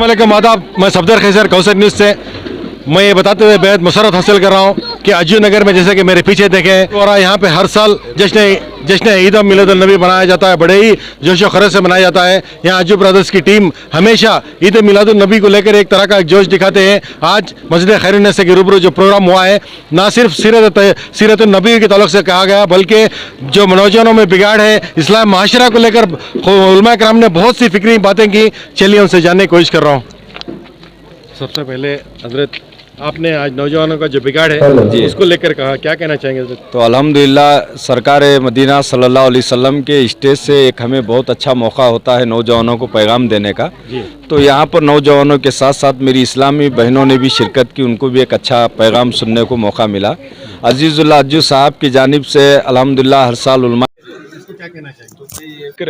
वालेकुम आदाब, मैं सफदर खैसर कौसर न्यूज़ से। मैं ये बताते हुए बेहद मसरत हासिल कर रहा हूँ कि अज्जू नगर में जैसे कि मेरे पीछे देखें और यहाँ पे हर साल जश्न ईद मिलादुल नबी मनाया जाता है, बड़े ही जोश व खरोश से मनाया जाता है। यहाँ अज्जू ब्रदर्स की टीम हमेशा ईद मिलादुल नबी को लेकर एक तरह का एक जोश दिखाते हैं। आज मस्जिद खैरुन्निसा के रूबरू जो प्रोग्राम हुआ है, ना सिर्फ सीरत नबी के ताल्लुक से कहा गया, बल्कि जो नौजवानों में बिगाड़ है, इस्लाम माशरा को लेकर उलमा कराम ने बहुत सी फिक्री बातें की। चलिए उनसे जानने की कोशिश कर रहा हूँ। सबसे पहले हजरत, आपने आज नौजवानों का जो बिगाड़ है जी उसको लेकर कहा, क्या कहना चाहेंगे हजरत? तो अल्हम्दुलिल्लाह सरकार मदीना सल्लल्लाहु अलैहि वसल्लम के स्टेज से एक हमें बहुत अच्छा मौका होता है नौजवानों को पैगाम देने का जी। तो यहाँ पर नौजवानों के साथ साथ मेरी इस्लामी बहनों ने भी शिरकत की, उनको भी एक अच्छा पैगाम सुनने को मौका मिला। अजीज़ुल्लाह अज्जू साहब की जानिब से अल्हम्दुलिल्लाह हर साल उलमा क्या कहना चाहेंगे?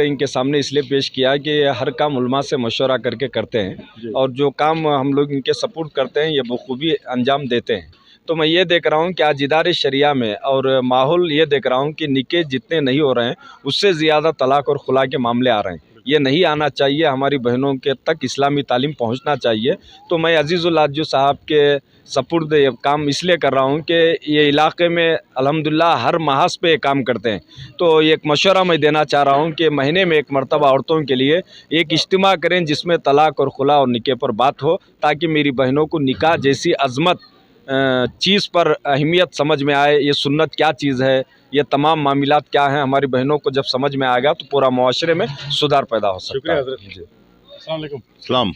इनके सामने इसलिए पेश किया कि हर काम उलमा से मशवरा करके करते हैं और जो काम हम लोग इनके सपोर्ट करते हैं ये बखूबी अंजाम देते हैं। तो मैं ये देख रहा हूँ कि आज इदारे शरिया में और माहौल ये देख रहा हूँ कि निके जितने नहीं हो रहे हैं उससे ज़्यादा तलाक और खुला के मामले आ रहे हैं। ये नहीं आना चाहिए, हमारी बहनों के तक इस्लामी तालीम पहुँचना चाहिए। तो मैं अजीज़ुल्लाह अज्जू साहब के सपुर्द ये काम इसलिए कर रहा हूँ कि ये इलाके में अल्हम्दुलिल्लाह हर महाज पे काम करते हैं। तो एक मशवरा मैं देना चाह रहा हूँ कि महीने में एक मरतबा औरतों के लिए एक इज्तिमा करें जिसमें तलाक और खुला और निके पर बात हो, ताकि मेरी बहनों को निकाह जैसी अज़मत चीज़ पर अहमियत समझ में आए। ये सुन्नत क्या चीज़ है, ये तमाम मामलात क्या हैं, हमारी बहनों को जब समझ में आएगा तो पूरा मुआशरे में सुधार पैदा हो सकता है। जी, अस्सलाम वालेकुम। सलाम।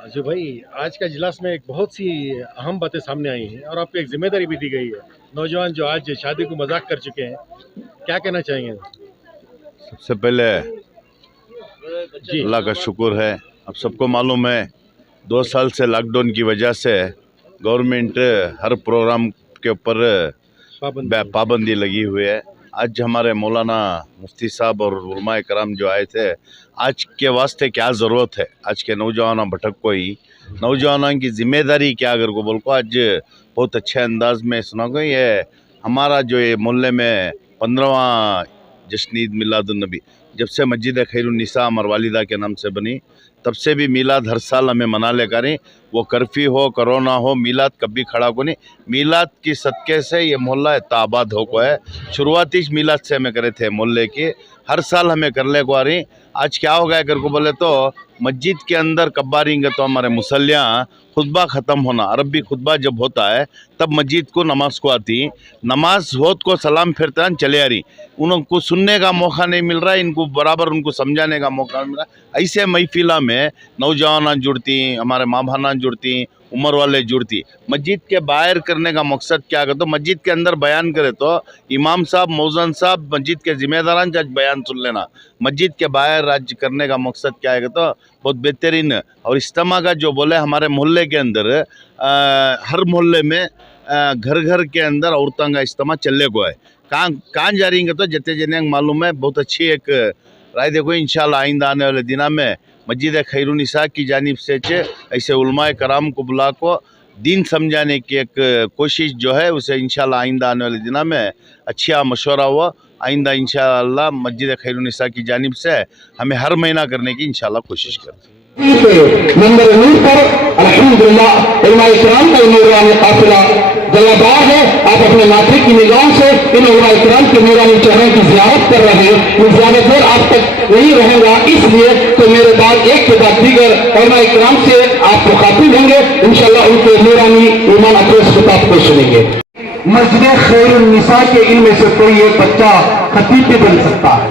अज्जू भाई, आज का इजलास में एक बहुत सी अहम बातें सामने आई हैं और आपको एक जिम्मेदारी भी दी गई है। नौजवान जो आज शादी को मजाक कर चुके हैं, क्या कहना चाहेंगे? सबसे पहले अल्लाह का शुक्र है। अब सबको मालूम है 2 साल से लॉकडाउन की वजह से गवर्नमेंट हर प्रोग्राम के ऊपर पाबंदी लगी हुई है। आज हमारे मौलाना मुफ्ती साहब और उलमाए कराम जो आए थे, आज के वास्ते क्या ज़रूरत है, आज के नौजवानों भटक को ही नौजवानों की ज़िम्मेदारी क्या अगर को बोल को आज बहुत अच्छे अंदाज में सुना गई। ये हमारा जो ये मोहल्ले में 15वां जश्न ईद मिलादुल नबी जब से मस्जिद खैरुन्निसा अमर वालिदा के नाम से बनी, तब से भी मिलाद हर साल हमें मना ले करें। वो कर्फ्यू हो, कोरोना हो, मिलाद कभी खड़ा को नहीं। मिलाद की सदक़े से ये मोहल्ला इतना आबाद हो को है। शुरुआती मिलाद से हमें करे थे मोहल्ले की, हर साल हमें कर ले को आ रही। आज क्या हो गया कर को बोले तो मस्जिद के अंदर कब्बारेंगे तो हमारे मुसल्लियाँ खुतबा ख़त्म होना, अरबी खुतबा जब होता है तब मस्जिद को नमाज को आती, नमाज होत को सलाम फिरता चले आ रही। उनको सुनने का मौका नहीं मिल रहा है, इनको बराबर उनको समझाने का मौका मिल रहा है। ऐसे महफिला में नौजवान जुड़ती, हमारे माँ बहना जुड़ती, उम्र वाले जुड़ती। मस्जिद के बाहर करने का मकसद क्या कर, तो मस्जिद के अंदर बयान करे तो इमाम साहब मौज़न साहब मस्जिद के ज़िम्मेदारान आज बयान सुन लेना। मस्जिद के बाहर राज्य करने का मकसद क्या है तो बहुत बेहतरीन। और इज्तिमा का जो बोले हमारे मोहल्ले के अंदर हर मोहल्ले में घर घर के अंदर औरतों का इज्तिमा चलने को है। कहाँ जा रही तो जते जने मालूम है। बहुत अच्छी एक राय देखो, इंशाल्लाह आइंदा आने वाले दिना में मस्जिद खैरुन्निसा की जानिब से ऐसे उलमाए कराम को बुला को दीन समझाने की एक कोशिश जो है उसे इंशाल्लाह आइंदा आने वाले दिना में अच्छा मशवरा हुआ। आइंदा इंशाल्लाह मस्जिद खैरुन्निसा की जानिब से हमें हर महीना करने की इंशाल्लाह कोशिश करते हैं। नंबर नूर पर अल्हम्दुलिल्लाह उलमाए किराम का नूरानी काफिला जलाबाद है। आप अपने माथे की निगाह से इन उलमाए किराम के नूरानी चेहरे की ज़ियारत कर रहे हैं। वो ज़्यादा देर आप तक नहीं रहेगा, इसलिए तो मेरे बाद एक के बाद दीगर उलमाए किराम से आप मुखातिब होंगे। इंशाअल्लाह उनके नूरानी ईमान अफरोज़ खिताब को सुनेंगे। मस्जिद खैरुन्निसा के इनमें से कोई एक बच्चा खतीब भी बन सकता है,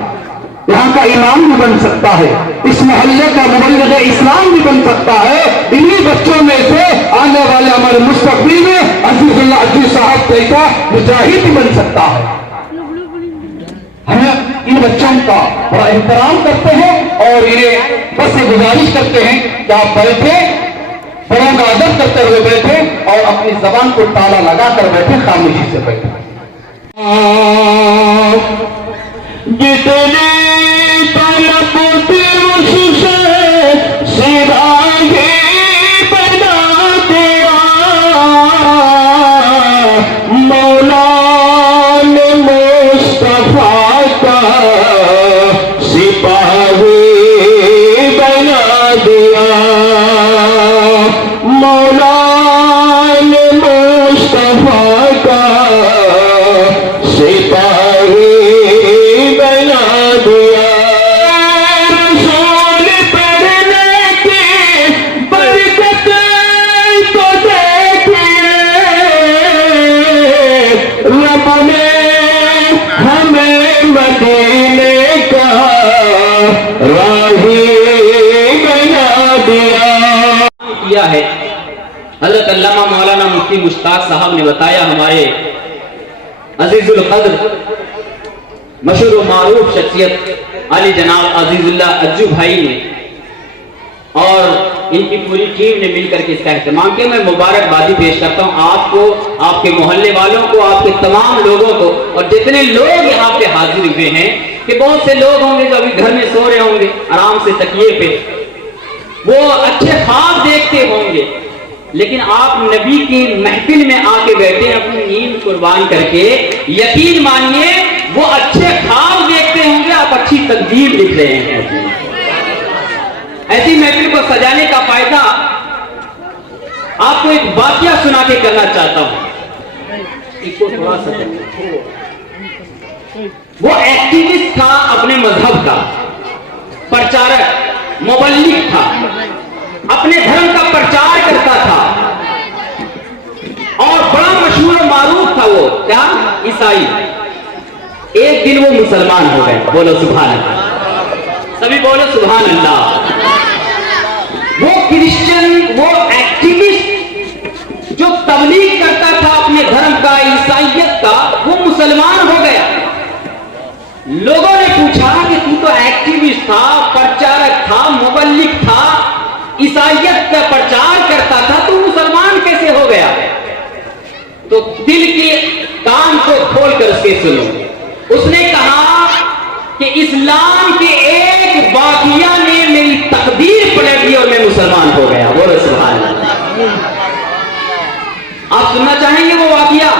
यहाँ का इमाम भी बन सकता है, इस मोहल्ले का मुबल्लिग़ इस्लाम भी बन सकता है। इन्हीं बच्चों में से आने वाले हमारे मुस्तक़बिल में अज़ीज़ुल्लाह अज्जू साहब जैसा मुजाहिद भी बन सकता है। हमें इन बच्चों का बड़ा एहतराम करते हैं और इन्हें बस ये गुजारिश करते हैं कि आप बैठे, बड़ों का अदब करते हुए बैठे और अपनी जबान को ताला लगा कर बैठे, खामोशी से बैठे। सिपाही बना दिया। ही बना दिया। किया है हजरत अल्लामा मौलाना मुफ्ती मुश्ताक साहब ने बताया, हमारे अजीजुल कद्र मशहूर व मारूफ शख्सियत अली जनाब अजीजुल्लाह अज्जू भाई ने और इनकी पूरी टीम ने मिलकर के इसका एहतमाम किया। मैं मुबारकबादी पेश करता हूँ आपको, आपके मोहल्ले वालों को, आपके तमाम लोगों को, और जितने लोग यहाँ पे हाजिर हुए हैं, कि बहुत से लोग होंगे जो अभी घर में सो रहे होंगे आराम से तकिए पे, वो अच्छे ख्वाब देखते होंगे, लेकिन आप नबी की महफिल में आके बैठे अपनी नींद कुर्बान करके, यकीन मानिए वो अच्छे ख्वाब देखते होंगे, आप अच्छी तकदीर लिख रहे हैं। ऐसी महफिल को सजाने का फायदा आपको एक वाकया सुना के करना चाहता हूं। इसको थोड़ा सा वो एक्टिविस्ट था, अपने मजहब का प्रचारक, मुबल्लिग था, अपने धर्म का प्रचार करता था और बड़ा मशहूर और मारूफ था। वो क्या? ईसाई। एक दिन वो मुसलमान हो गए। बोलो सुभान अल्लाह, सभी बोलो सुभान अल्लाह। वो क्रिश्चियन, वो एक्टिविस्ट जो तबलीग करता था अपने धर्म का, ईसाइयत का, वो मुसलमान हो गया। लोगों ने पूछा कि तू तो एक्टिविस्ट था, प्रचारक था, मुबल्लिग था, ईसाइयत का प्रचार करता था, तू मुसलमान कैसे हो गया? तो दिल के कान को खोलकर उसके सुनो। उसने कहा कि इस्लाम के एक वाक़िया ने मेरी तकदीर पलट दी और मैं मुसलमान हो गया। बोलो सुभान अल्लाह। आप सुनना चाहेंगे वो वाक़िया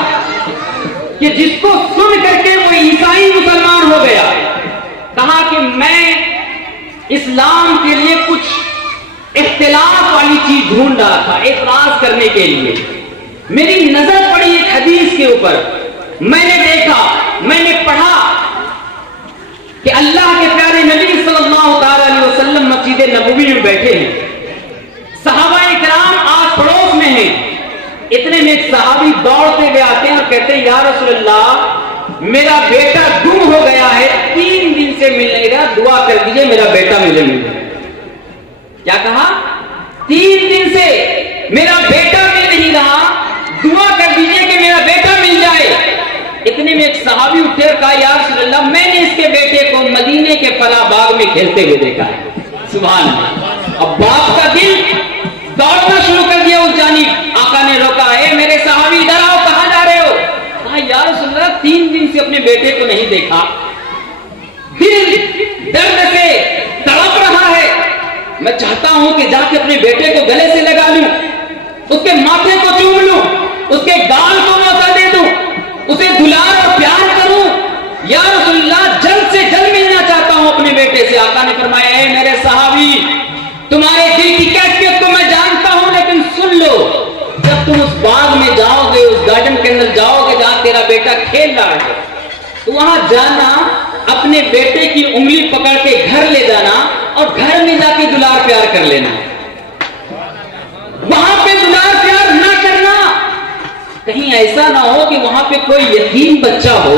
कि जिसको सुन करके वो ईसाई मुसलमान हो गया? कहा कि मैं इस्लाम के लिए कुछ इख्तिलाफ वाली चीज ढूंढ रहा था, एतराज करने के लिए। मेरी नजर पड़ी एक हदीस के ऊपर, मैंने देखा, मैंने पढ़ा कि अल्लाह के प्यारे नबी सल्लल्लाहु अलैहि वसल्लम मस्जिद नबवी में बैठे हैं, सहाबाए किराम आस पड़ोस में हैं। इतने में एक सहाबी दौड़ते हुए आते हैं और कहते हैं, या रसूल अल्लाह, मेरा बेटा गुम हो गया है, 3 दिन से मिल नहीं रहा, दुआ कर दीजिए मेरा बेटा मुझे मिल जाए। क्या कहा? 3 दिन से मेरा बेटा मिल नहीं रहा, दुआ कर दीजिए कि मेरा बेटा मिल जाए। इतने में एक सहाबी उठे और कहा, या रसूल अल्लाह, मैंने इसके बेटे को मदीने के फला बाग में खेलते हुए देखा है। सुभान अल्लाह। अब बाप का दिल दौड़ना शुरू कर दिया उस जानिब। आका ने रोका, है मेरे सहाबी इधर आओ, कहां जा रहे हो? कहा, या रसूल अल्लाह, 3 दिन से अपने बेटे को नहीं देखा, दिल दर्द से तड़प रहा है, मैं चाहता हूं कि जाके अपने बेटे को गले से लगा लूं, उसके माथे को चूम लूं, उसके गाल को मौका दे दूं, उसे दुलार और प्यार करूं। या रसूलुल्लाह, जल्द से जल्द मिलना चाहता हूं अपने बेटे से। आका ने फरमाया, ऐ मेरे सहाबी, तुम्हारे दिल की कैफियत को मैं जानता हूं, लेकिन सुन लो, जब तुम उस बाग में जाओगे, उस गार्डन के अंदर जाओगे जहां तेरा बेटा खेल रहा है, तो वहां जाना, अपने बेटे की उंगली पकड़ के घर ले जाना और घर में जाके दुलार प्यार कर लेना। वहां पे दुलार प्यार ना करना, कहीं ऐसा ना हो कि वहां पे कोई यतीम बच्चा हो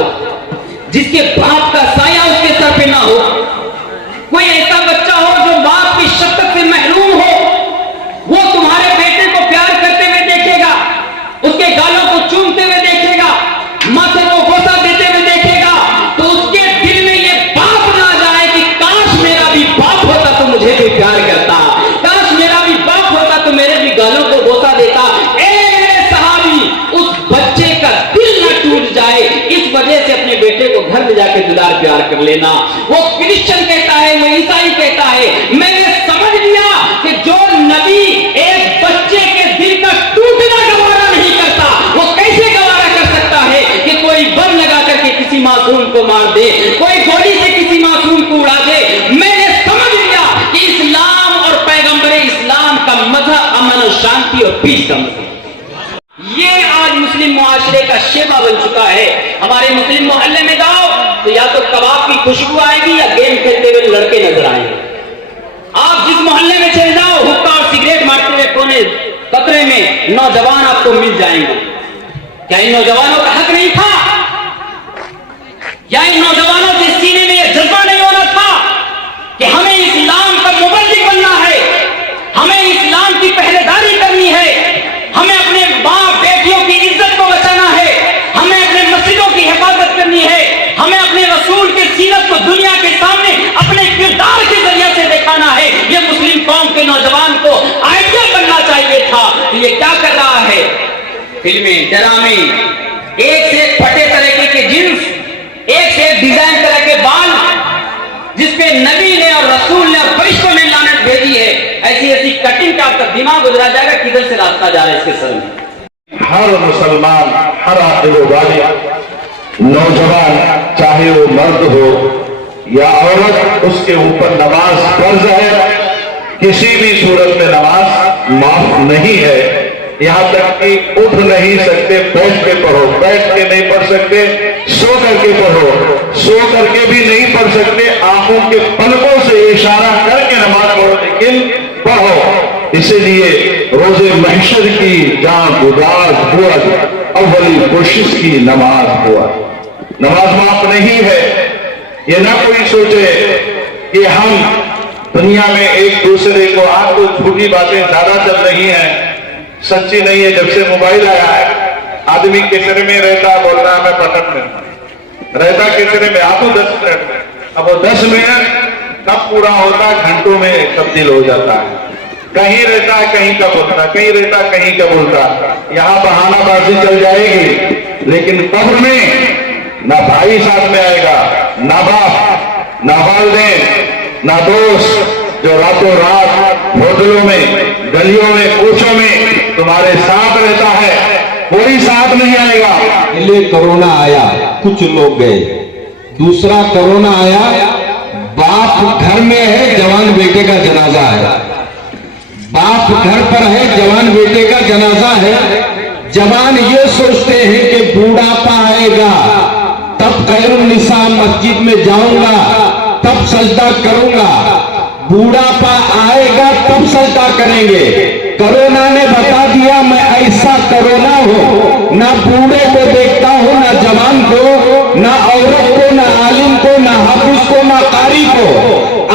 जिसके बाप का साया उसके सर पे ना हो, कोई ऐसा बच्चा हो जो बाप की शफ़क़त से महरूम हो, वो तुम्हारे बेटे को प्यार करते हुए देखेगा, उसके गालों को चूमते हुए देखेगा, माथे को बोसा देते हुए देखेगा, तो उसके दिल में ये बात ना जाए कि काश मेरा भी बाप होता तो मुझे भी प्यार करता, काश मेरा भी बाप होता तो मेरे भी गालों को बोसा देता। इस वजह से अपने बेटे को घर में जाके दुलार प्यार कर लेना। वो क्रिश्चियन कहता है, वो ईसाई कहता है, मैंने समझ लिया कि जो नबी एक बच्चे के दिल का टूटना गवारा नहीं करता, वो कैसे गवारा कर सकता है कि कोई बम लगा करके किसी मासूम को मार दे, कोई गोली से किसी मासूम को उड़ा दे। मैंने समझ लिया कि इस्लाम और पैगंबर इस्लाम का मजहब अमन और शांति और पीस का मजहब, ये आज मुस्लिम मुआशरे का शेबा बन चुका है। हमारे मुस्लिम मोहल्ले में जाओ तो या तो कबाब की खुशबू आएगी या गेम खेलते हुए लड़के नजर आएंगे। आप जिस मोहल्ले में चले जाओ, हुक्का और सिगरेट मारते हुए कोने कतरे में नौजवान आपको मिल जाएंगे। क्या इन नौजवानों का हक नहीं था? क्या इन नौजवानों के सीने में यह जज्बा नहीं होना था कि हमें इस्लाम फिल्में, ड्रामे, एक से एक फटे तरीके के जींस, एक से एक डिजाइन तरह के बाल, जिसपे नबी ने और रसूल ने और फरिश्तों ने लानत भेजी है, ऐसी ऐसी कटिंग का आपका दिमाग गुजरा जाएगा किधर से रास्ता जा रहा है इसके सर में। हर मुसलमान, हर आखिर वाली नौजवान, चाहे वो मर्द हो या औरत, उसके ऊपर नमाज फर्ज है। किसी भी सूरत में नमाज माफ नहीं है। यहाँ तक कि उठ नहीं सकते, बैठ के पढ़ो, बैठ के नहीं पढ़ सकते, सो करके पढ़ो, सो करके भी नहीं पढ़ सकते, आंखों के पलकों से इशारा करके नमाज पढ़ो, लेकिन पढ़ो। इसीलिए रोजे महशर की जहां गुदाज हुआ, अव्वली कोशिश की नमाज हुआ। नमाज माफ नहीं है। ये ना कोई सोचे कि हम दुनिया में एक दूसरे को, आज तो झूठी बातें ज्यादा चल रही हैं, सच्ची नहीं है। जब से मोबाइल आया है, आदमी किचरे में रहता, बोल रहा है मैं पटन में रहता, किचरे में आ तो 10 मिनट में, अब वो 10 मिनट कब पूरा होता है, घंटों में तब्दील हो जाता है। कहीं रहता है, कहीं का बोलता, कहीं रहता, कहीं का बोलता। यहाँ बहानाबाजी चल जाएगी, लेकिन कब्र में ना भाई साथ में आएगा, ना बाप, ना वालिदैन, ना दोस्त, जो रातों रात होटलों में, गलियों में, कोचों में तुम्हारे साथ रहता है, कोई साथ नहीं आएगा। पहले कोरोना आया, कुछ लोग गए। दूसरा कोरोना आया, बाप घर में है, जवान बेटे का जनाजा है। बाप घर पर है, जवान बेटे का जनाजा है। जवान ये सोचते हैं कि बूढ़ापा आएगा तब खैरुन्निसा मस्जिद में जाऊंगा, तब सजदा करूंगा। बूढ़ापा आएगा तब सजदा करेंगे। कोरोना ने बता दिया मैं ऐसा कोरोना हूं, ना बूढ़े को देखता हूं, ना जवान को, ना औरत को, ना आलिम को, ना हाफिज को, ना कारी को।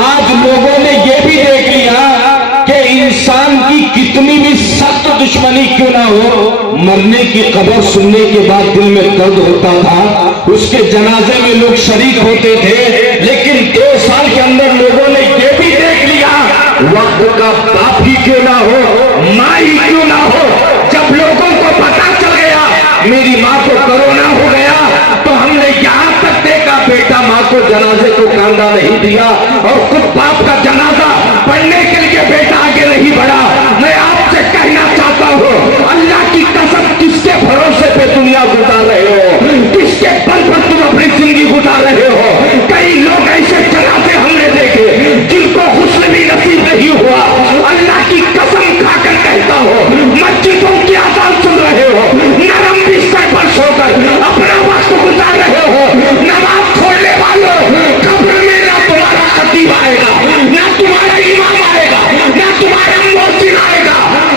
आज लोगों ने ये भी देख लिया कि इंसान की कितनी भी सख्त दुश्मनी क्यों ना हो, मरने की खबर सुनने के बाद दिल में दर्द होता था, उसके जनाजे में लोग शरीक होते थे। लेकिन 2 साल के अंदर लोगों ने ये भी देख लिया, वक्त का बाप ही क्यों ना हो, माँ ही क्यों ना हो। जब लोगों को पता चल गया मेरी माँ को कोरोना हो गया, तो हमने यहाँ तक देखा बेटा माँ को जनाजे को कांधा नहीं दिया, और खुद बाप का जनाजा पढ़ने के लिए बेटा आगे नहीं बढ़ा। मैं आपसे कहना चाहता हूँ, अल्लाह की कसम, किसके भरोसे पे दुनिया गुजार रहे हो, किसके बल पर तुम अपनी जिंदगी गुजार रहे हो। कई लोग ऐसे जनाजे हमने देखे जिनको हुस्न भी नसीब नहीं हुआ। अल्लाह की कसम खाकर कहता हो, मस्जिदों की आजान सुन रहे हो, नरम बिस्तर पर सोकर अपना वक्त गुजार रहे हो। नमाज छोड़ने वालों, कब्र में ना तुम्हारा खतीब आएगा, ना तुम्हारा इमाम आएगा, ना तुम्हारा मुअज्जिन आएगा।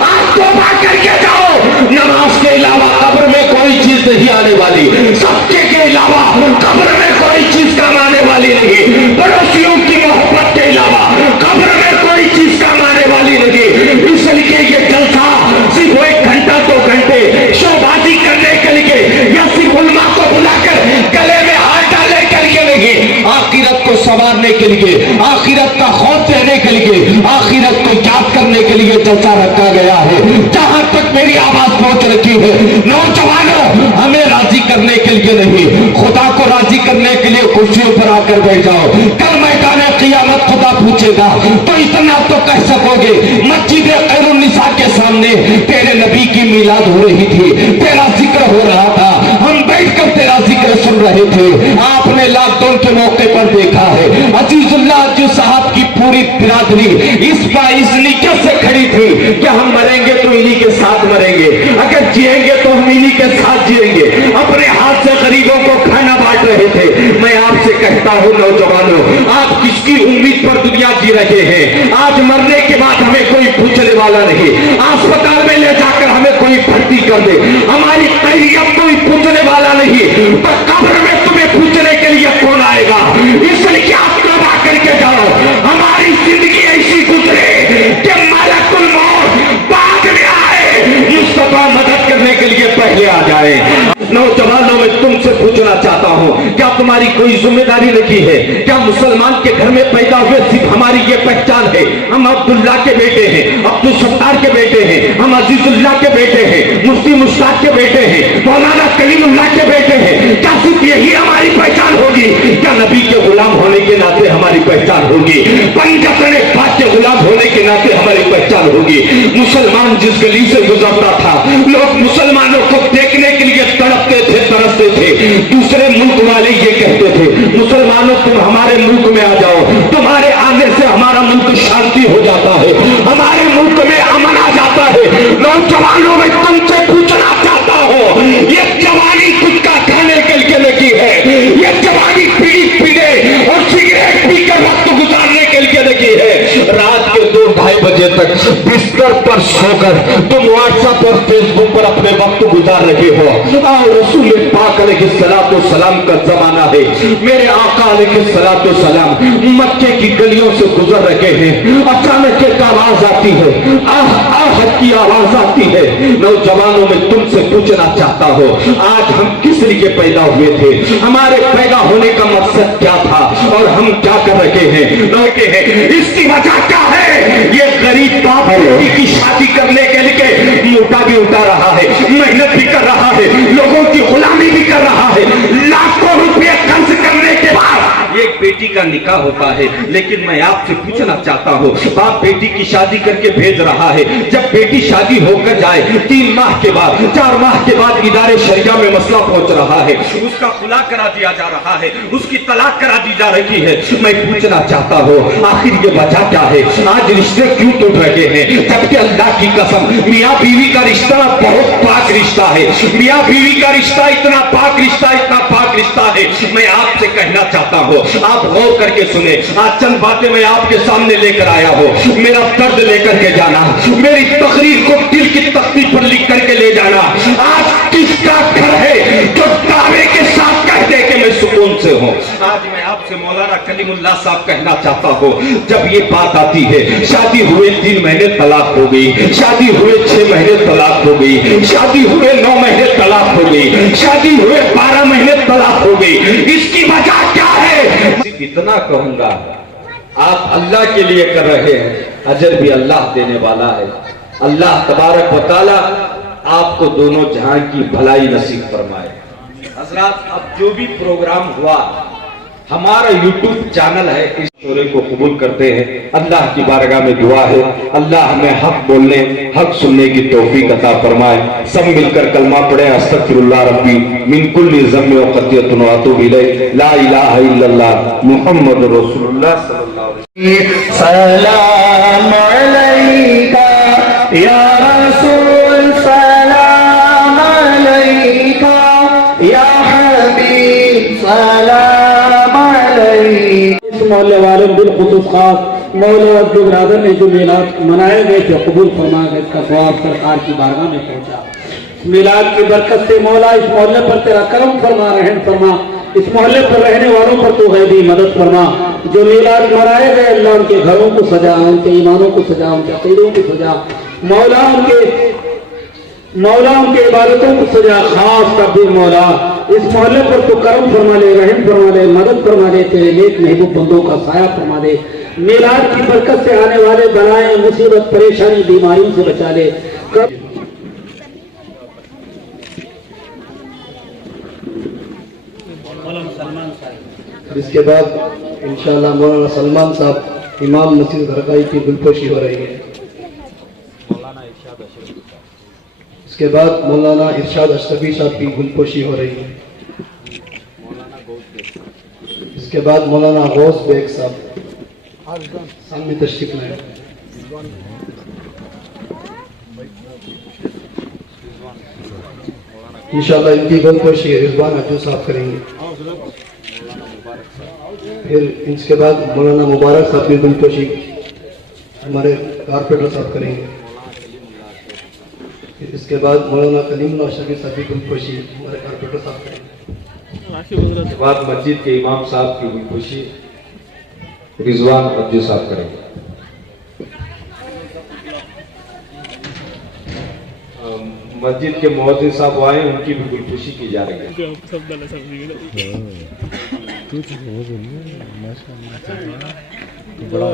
आप तौबा करके जाओ, नमाज के अलावा कब्र में कोई चीज नहीं आने वाली, सबके के अलावा कब्र में कोई चीज काम आने वाली नहीं, पड़ोसियों की मोहब्बत के अलावा कब्र में कोई चीज काम आने वाली नहीं। इसलिए ये जलसा सिर्फ 1 घंटा 2 घंटे शोबाजी करने के लिए, या सिर्फ उलमा को बुलाकर गले में हाथ डालने के लिए नहीं, आखिरत को संवारने के लिए, आखिरत का खौफ देने के लिए, आखिरत को याद करने के लिए जलसा रखा गया है। जहां तक मेरी आवाज पहुंच रखी है, नौजवानों, हमें राजी करने के लिए नहीं, खुदा को राजी करने के लिए कुर्सियों पर आकर बैठ जाओ। कल मैदान क़ियामत खुदा पूछेगा तो इतना तो कह सकोगे, मस्जिद खैरुन्निसा के सामने तेरे नबी की मिलाद हो रही थी, तेरा जिक्र हो रहा था, हम बैठकर तेरा जिक्र सुन रहे थे। आपने लॉकडाउन के मौके पर देखा है, अजीजुल्लाह अज्जू साहब की पूरी बिरादरी इस नीयत से खड़ी थी कि हम मरेंगे तो इन्हीं के साथ मरेंगे, अगर जिएंगे तो हम इन्हीं के साथ जिएंगे। अपने हाथ से गरीबों को खाना बांट रहे थे। मैं आपसे कहता हूँ नौजवानों, आप किसकी उम्मीद पर दुनिया जी रहे हैं? आज मरने के बाद हमें कोई पूछने वाला नहीं, अस्पताल में ले जाकर हमें कोई भर्ती कर दे, हमारी खैरियत कोई पूछने वाला नहीं, तो कब्र में तुम्हें पूछने के लिए कौन आएगा? इसलिए आप तौबा करके जाओ, हमारी जिंदगी ऐसी गुजरे कि मलकुल मौत बाद में आए, मुस्तफा मदद करने के लिए पहले आ जाए। नौजवानों में तुमसे पूछना चाहता हूँ, क्या तुम्हारी कोई जिम्मेदारी नहीं है? क्या मुसलमान के घर में पैदा हुए सिर्फ हमारी ये पहचान है? हम अब्दुल्ला के बेटे हैं, अब्दुल सत्तार के बेटे हैं, हम अजीजुल्लाह के बेटे हैं, मुफ्ती मुश्ताक के बेटे हैं, मौलाना कलीमुल्लाह के बेटे हैं। क्या सिर्फ यही हमारी पहचान होगी? क्या नबी के गुलाम होने के नाते हमारी पहचान होगी? पंजतन पाक के गुलाम होने के नाते हमारी पहचान होगी? मुसलमान जिस गली से गुजरता था, लोग मुसलमानों को देखने के लिए तड़पते थे, तरसते थे। दूसरे मुल्क वाले ये कहते थे, मुसलमानों तुम हमारे मुल्क में आ जाओ, तुम्हारे आने से हमारा मुल्क शांति हो जाता है, हमारे मुल्क में अमन आ जाता है। नौजवानों में तुमसे पूछना चाहता हूँ, ये जवानी कुछ का खाने के लिए लगी है, ये जवानी पीड़ी पीने और सिगरेट पीकर वक्त गुजारने के लिए लगी है। रात के 2-2:30 बजे तक बिस्तर पर सोकर तुम व्हाट्सएप और फेसबुक पर अपने वक्त गुजार रहे हो। और रसूल पाक अलैहिस्सलाम का जमाना है, मेरे आका अलैहिस्सलाम मक्के की गलियों से गुजर रहे हैं। अचानक एक आवाज आती है, आह आह की आवाज आती है। नौजवानों में तुमसे पूछना चाहता हो, आज हम किस लिए पैदा हुए थे? हमारे पैदा होने का मकसद क्या था और हम क्या कर रहे हैं? इसकी वजह क्या है? ये गरीब बाप बेटी की शादी करने के लिए मोटा भी उठा रहा है, मेहनत भी कर रहा है, लोगों की गुलामी भी कर रहा है। लाखों रुपए खर्च करने के बाद एक बेटी का निकाह होता है। लेकिन मैं आपसे पूछना चाहता हूँ, बाप बेटी की शादी करके भेज रहा है, जब बेटी शादी होकर जाए 3 माह के बाद, 4 माह के बाद इदारे शरिया में मसला पहुंच रहा है, उसका खुला करा दिया जा रहा है, उसकी तलाक करा दी जा रही है। मैं पूछना चाहता हूँ, आखिर ये वजह क्या है? आज रिश्ते क्यों टूट रहे हैं? जबकि अल्लाह की कसम, मियाँ बीवी का रिश्ता बहुत पाक रिश्ता है। मियाँ बीवी का रिश्ता इतना पाक रिश्ता, इतना पाक रिश्ता है। मैं आपसे कहना चाहता हूँ, आप गौर करके सुने। आज चंद बातें मैं आपके सामने लेकर आया हूँ। मेरा दर्द लेकर के जाना, मेरी तकरीर को दिल की तख्ती पर लिख करके ले जाना। आज किसका घर है जो दावे के साथ कह दे कि मैं सुकून से हूँ? आज मैं आपसे मौलाना कलीमुल्लाह साहब कहना चाहता हूँ, जब ये बात आती है, शादी हुए 3 महीने तलाक हो गई, शादी हुए 6 महीने तलाक हो गई, शादी हुए 9 महीने तलाक हो गई, शादी हुए 12 महीने तलाक हो गई। इसकी वजह क्या है? सिर्फ इतना कहूंगा, आप अल्लाह के लिए कर रहे हैं, अजर भी अल्लाह देने वाला है। अल्लाह तबारक व तआला आपको दोनों जहां की भलाई नसीब फरमाए। हजरात, अब जो भी प्रोग्राम हुआ, हमारा YouTube चैनल है, इस शोरे को कबूल करते हैं। अल्लाह की बारगाह में दुआ है, अल्लाह हमें हक बोलने, हक सुनने की तौफीक अता फरमाए। सब मिलकर कलमा पढ़े, अस्तगफिरुल्लाह रब्बी मिन कुल्ली ज़म्बि व ख़तियतिन व अतूबु इलैह, ला इलाहा इल्लल्लाह मुहम्मदुर रसूलुल्लाह सल्लल्लाहु अलैहि वसल्लम। सलाम अलैका या रसूल, सलाम अलैका या हबीब, सलाम मोहल्ले वाले बिलखुसूस खास मौला अब्दुल ब्रादर ने जो मिलाद मनाए गए थे कबूल फरमा गए, इसका सवाब सरकार की बारगाह में पहुंचा। मिलाद की बरकत से मौला इस मोहल्ले पर तेरा करम फरमा, रहम फरमा। इस मोहल्ले पर रहने वालों पर तो है भी मदद फरमा। जो मिलाद मनाए गए, अल्लाह उनके घरों को सजा, उनके ईमानों को सजा, उनके अकीदों को सजा। मौला उनके इबादतों को सजा। खास तब्दील मौला इस मोहल्ले पर तो करम फरमा ले, रहम फरमा ले, मदद फरमा दे, तेरे नेक महबूब बंदों का साया फरमा दे। मिलाद की बरकत से आने वाले बलाएं, मुसीबत, परेशानी, बीमारियों से बचा ले। इसके बाद इंशाअल्लाह मौलाना सलमान साहब इमाम मस्जिद हरकाई की गुलपोशी हो रही है। इसके बाद मौलाना इरशाद अशरफी साहब की गुलपोशी हो रही है। इसके बाद मौलाना गौस बेग साहब सामने तशरीफ लाए। इंशाअल्लाह इनकी गुलपोशी रिजवान अज्जू साहब करेंगे। फिर इसके बाद मौलाना मुबारक साहब की गुलपोशी हमारे कारपेंटर साहब करेंगे। इसके बाद मौलाना कलीमुल्लाह शफी साहब की गुलपोशी हमारे कारपेंटर साहब करेंगे। इसके बाद मस्जिद के इमाम साहब की गुलपोशी रिजवान अब्दू साहब करेंगे। मस्जिद के मुअज्जिन साहब आए, उनकी भी गुलखुशी की जा रही है। बड़ा